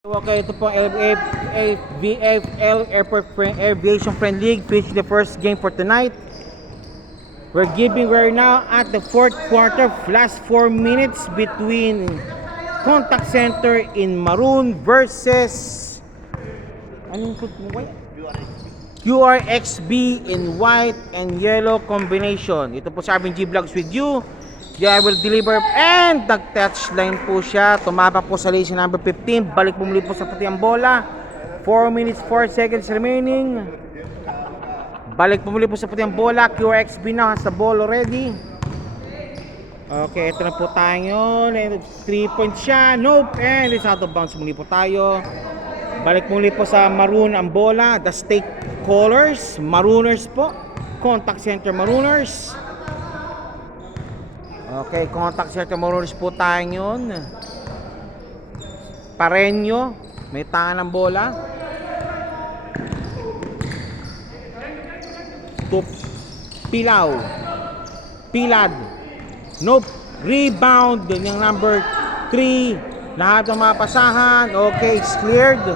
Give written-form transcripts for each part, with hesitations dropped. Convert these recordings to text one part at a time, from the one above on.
Okay, ito po VFL Aviation Friend League, which the first game for tonight. We're now at the fourth quarter, last 4 minutes between Contact Center in maroon versus QRXB in white and yellow combination. Ito po sa G Vlogs with you. I will deliver and nag-touchline po siya. Tumapa po sa lane number 15. Balik bumuli po sa puti ang bola. 4 minutes 4 seconds remaining. Balik bumuli po sa puti ang bola. QRXB now has the ball already. Okay, ito na po tayo. 3 points siya. Nope. And it's out of bounds. Muli po tayo. Balik muli po sa maroon ang bola. The state colors. Marooners po. Contact Center Marooners. Okay, Contact Center Marooners po tayo yun. Pareño. May tangan ng bola. Pilaw. Pilad. Nope. Rebound. Yung number 3. Lahat ng mga pasahan. Okay, it's cleared.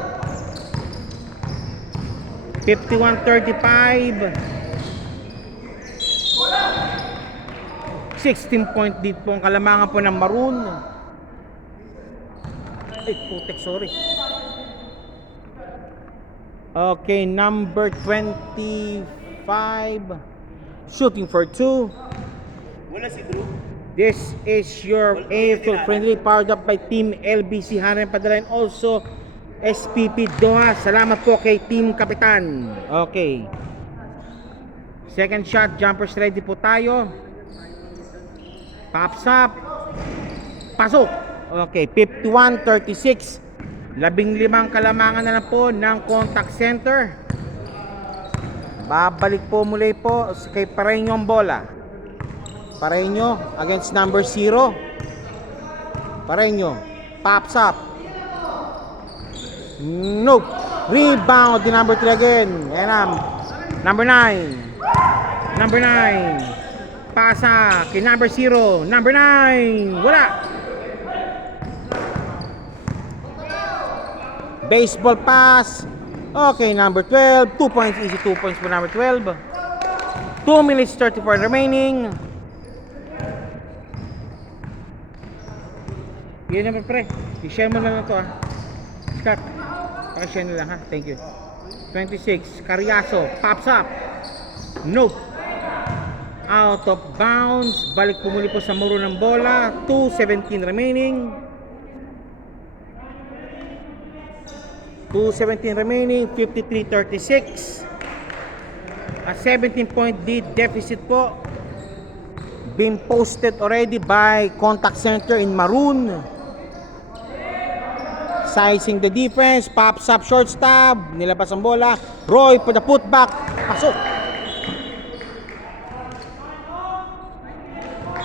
51-35. 16-point lead po ang kalamangan po ng maroon. Ay, putek, sorry. Okay, number 25. Shooting for 2. Wala si Drew. This is your AFL friendly powered up by Team LBC Hanan Padalain, also SPP Doha. Salamat po kay Team Kapitan. Okay. Second shot, jumpers ready po tayo. Pops up. Pasok. Okay, 51-36. 15 kalamangan na lang po ng Contact Center. Babalik po muli po kay Pareño ang bola. Pareño against number 0. Pareño. Pops up. Nope. Rebound the number 3 again. And number 9. Number 9. Pasa kay number 0. Number 9. Wala. Baseball pass. Okay, number 12. 2 points. Easy 2 points for number 12. 2 minutes 34 remaining. Yan naman pre. I-share mo na lang ito Scott. Paki-share na lang ha. Thank you. 26. Carriazo. Pops up. Nope. Out of bounds. Balik po muli po sa muro ng bola. 2:17 remaining. 2:17 remaining. 53-36. A 17-point lead deficit po. Been posted already by Contact Center in maroon. Sizing the defense. Pops up short stop. Nilabas ang bola. Roy for the putback. Pasok.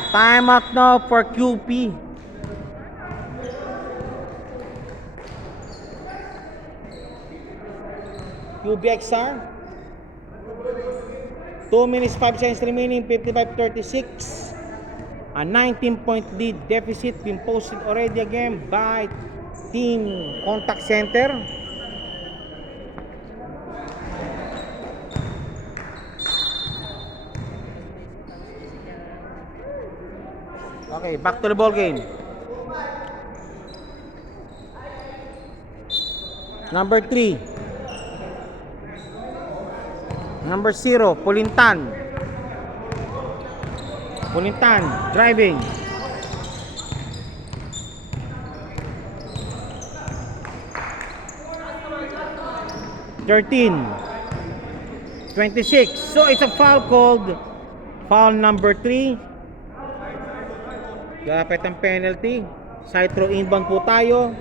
Time out now for QP. QBXR. 2 minutes 5 seconds remaining. 55-36. A 19-point lead deficit been posted already again by Team Contact Center. Okay, back to the ball game. Number 3. Number 0, Pulintan. Pulintan, driving. (13) 26. So it's a foul called. Foul number 3. Dapat ang penalty. Side throw inbound po tayo.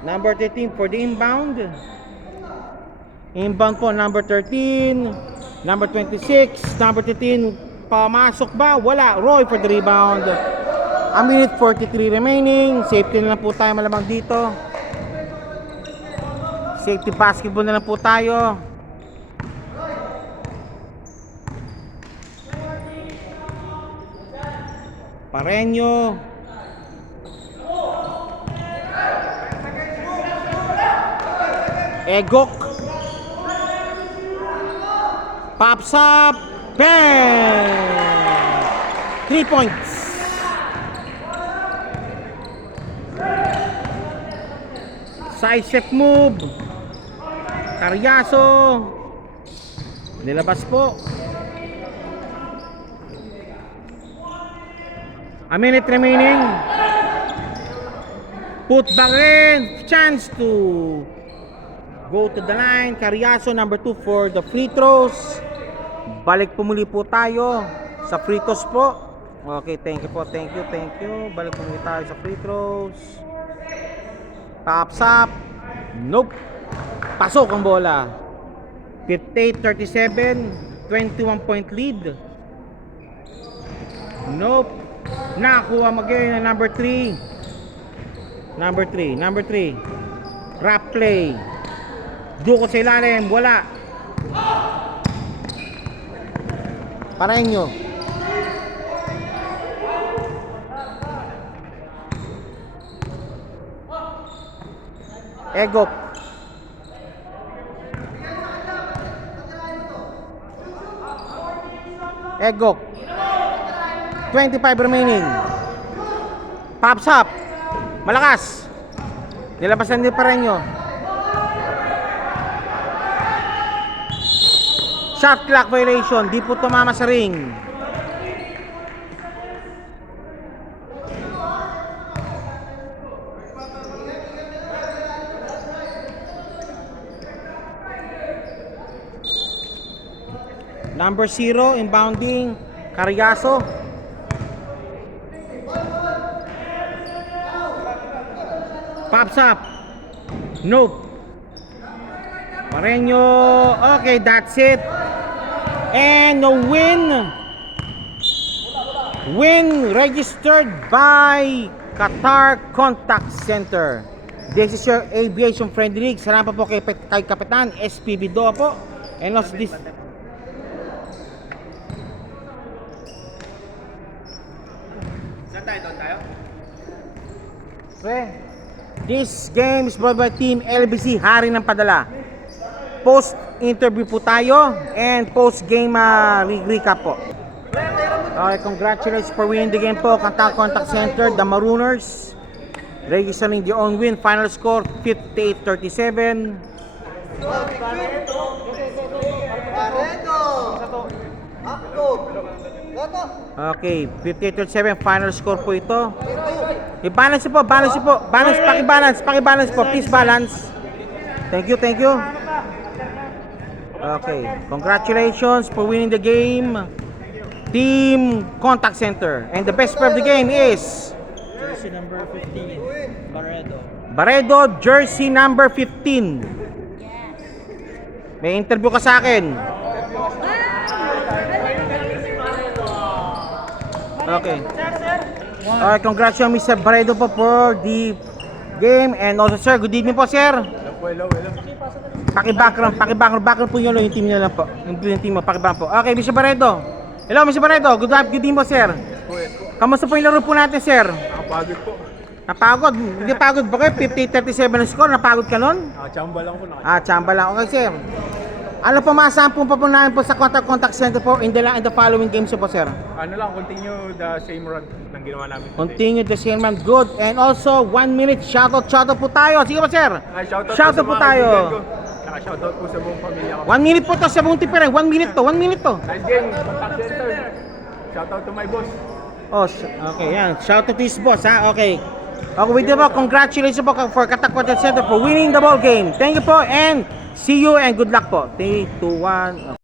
Number 13 for the inbound. Inbound po number 13. Number 26. Number 13. Pamasok ba? Wala. Roy for the rebound. A minute 43 remaining. Safety na lang po tayo malamang dito. Safety basketball na lang po tayo. Pareño. Egok. Pops up. Bang! 3 points. Side step move. Carriazo. Nilabas po. A minute remaining. Put back in. Chance to go to the line. Carriazo number 2 for the free throws. Balik po muli po tayo sa free throws po. Okay, thank you po. Thank you. Balik po muli tayo sa free throws. Pops up. Nope. Pasok ang bola. 58-37. 21 point lead. Nope. Nakuha magayon na number 3. Number 3. Rap play. Duko sa ilalim. Wala. Pareño. Egok. Egok. 25 remaining. Pops up. Malakas. Nilabasan din Pareño. Shot clock violation. Di po tumama sa ring. Number 0, inbounding, Carriazo. Pops up. Nope. Pareño. Okay, that's it. And a win. Win registered by Qatar Contact Center. This is your Aviation Friendly League. Salamat po kay Kapitan SPB Doa po. And also this. Saan tayo? Doon tayo? This game is brought by Team LBC, Hari ng Padala. Post-interview po tayo and post-game recap po. Okay, congratulations for winning the game po. Qatar Contact Center, the Marooners. Registering their own win. Final score, 58-37. Okay, 58-37. Final score po ito. I-balance po. Balance, pakibalance po. Please balance. Thank you. Okay, congratulations for winning the game, Team Contact Center. And the best player of the game is Jersey number 15, Baredo, jersey number 15. May interview ka sa akin. Okay. Alright, congratulations Mr. Baredo po for the game. And also sir, good evening po sir. Hello. Paki-background po yun, yung team nyo lang po. Yung team mo, paki-background po. Okay, Mr. Baredo. Hello, Mr. Baredo. Good evening po, sir. Kamusta po yung laro po natin, sir? Nakapagod po. Napagod? Hindi pagod ba kayo? 50-37 ang score. Napagod ka nun? Chamba lang po. Chamba lang. Okay, sir. Ano po maasahan po namin po sa Contact Center po in the following games po, sir? Ano lang, continue the same run ng ginawa namin today. Continue the same man. Good. And also, 1 minute shoutout po tayo. Sige po, sir. Shoutout po tayo. Shoutout po sa buong pamilya ko. 1 minute po to sa buong tipere. 1 minute to. Nice game, Contact Center. Shoutout to my boss. Oh, okay, yan. Shout out to his boss, ha? Okay. Okay, with you po, congratulations po for Qatar Contact Center for winning the ball game. Thank you po and see you and good luck po. 3, 2, 1.